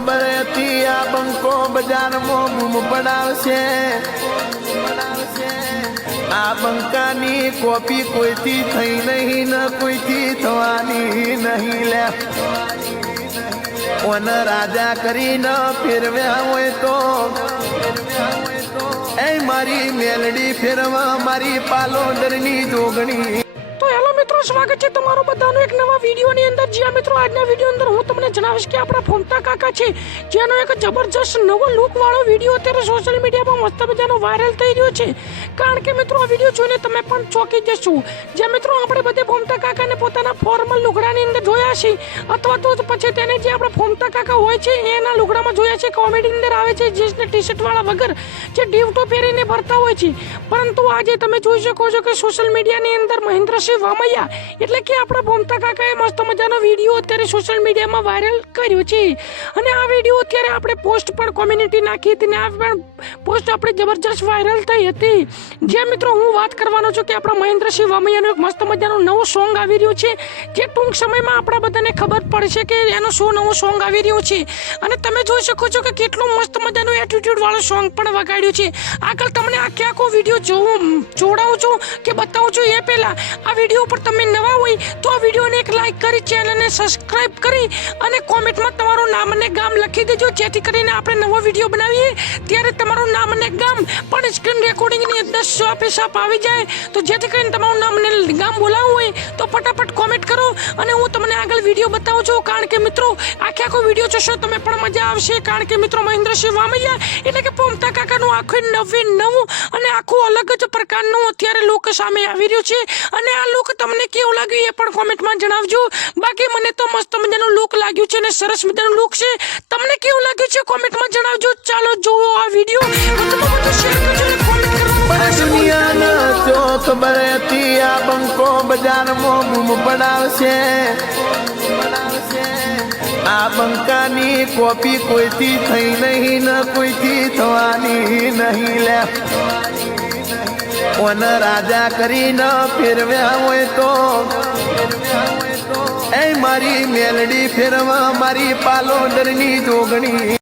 ખબર હતી આ બંકો બજારમાં બૂમ પડાવશે, આ બંકાની કોપી કોઈથી થઈ નહીં ને કોઈથી થવાની નહીં લે, ઓને રાજા કરીને ફેરવ્યા હોય તો એ મારી મેલડી ફેરવા મારી પાલોડરની જોગણી। તો હેલો મિત્રો, સ્વાગત છે તમારું બધાનું એક નવા વિડીયોની અંદર। જ્યાં મિત્રો આજના વિડીયો અંદર હું તમને જણાવીશ કે આપણા ફોમતા કાકા છે જેનો એક જબરજસ્ત નવો લુક વાળો વિડીયો અત્યારે સોશિયલ મીડિયા પર મસ્ત મજાનો વાયરલ થઈ રહ્યો છે। કારણ કે મિત્રો આ વિડીયો જોઈને તમે પણ ચોંકી જશો। જ્યાં મિત્રો આપણે બધે ફોમતા કાકાને પોતાના ફોર્મલ લુગડાની અંદર જોયા છે, અથવા તો પછી તેને જે આપણા ફોમતા કાકા હોય છે એના લુગડામાં જોયા છે, કોમેડી અંદર આવે છે જીન્સને ટી શર્ટ વાળા વગર જે ડીવટો પહેરીને ભરતા હોય છે। પરંતુ આજે તમે જોઈ શકો છો કે સોશિયલ મીડિયાની અંદર મહેન્દ્રસિંહ વામૈયા એટલે કે આપણા ફોમતા કાકાએ મસ્ત મજાનો વિડીયો અત્યારે સોશિયલ મીડિયામાં વાયરલ કર્યો છે। અને આ વિડીયો અત્યારે આપણે પોસ્ટ પણ કોમ્યુનિટી નાખી હતી ને આ પણ પોસ્ટ આપણે જબરજસ્ત વાયરલ થઈ હતી। જે મિત્રો હું વાત કરવાનો છું કે આપણા મહેન્દ્રસિંહ વામૈયાનો એક મસ્ત મજાનો નવો સોંગ આવી રહ્યો છે, જે ટૂંક સમયમાં આપણા બધાને ખબર પડશે કે એનો શું નવો સોંગ આવી રહ્યો છે। અને તમે જોઈ શકો છો કે કેટલું મસ્ત મજાનું એટીટ્યુડ વાળો સોંગ પણ વગાડ્યું છે। આગળ તમને આખો વિડીયો જોડાવું છું કે બતાવું છું એ પહેલા આ વિડીયો પર તમે નવા હોય તો આ વિડીયોને એક લાઈક કરી ચેનલને સબસ્ક્રાઇબ કરી અને કોમેન્ટમાં તમારું નામ અને ગામ લખી દેજો, જેથી કરીને આપણે નવો વિડીયો બનાવીએ ત્યારે તમારું નામ અને ગામ પણ સ્ક્રીન રેકોર્ડિંગની અંદર સાફે સાફ આવી જાય। તો જેથી કરીને તમારું નામ અને ગામ બોલાવવું હોય તો ફટાફટ કોમેન્ટ કરો અને હું તમને આગળ વિડીયો બતાવું છું। કારણ કે મિત્રો આખો વિડીયો જોશો તમે પણ મજા આવશે। કારણ કે મિત્રો મહેન્દ્રસિંહ વામૈયા એટલે કે ફોમતા કાકાનું આખું નવું અને આખું અલગ જ પ્રકારનું અત્યારે લુક સામે આવી રહ્યું છે। અને આ લુક તમને કેવું લાગ્યું એ પણ કોમેન્ટમાં જણાવજો। બાકી મને તો મસ્ત મજાનું લુક લાગ્યું છે અને સરસ મજાનું લુક છે, તમને કેવું લાગ્યું છે કોમેન્ટમાં જણાવજો। ચાલો જોવો આ વિડીયો, વધુમાં વધુ શેર કરજો અને કોમેન્ટ કરવાનું દુનિયાને જો ખબર હતી આ બંકો બજારમાં બૂમ પડાવશે, આ બંકાની કોપી કોઈથી થઈ નહીં ને કોઈથી થવાની નહીં લે, ઓને રાજા કરીને ફેરવ્યા હોય તો એ મારી મેલડી ફેરવા મારી પાલોડરની જોગણી।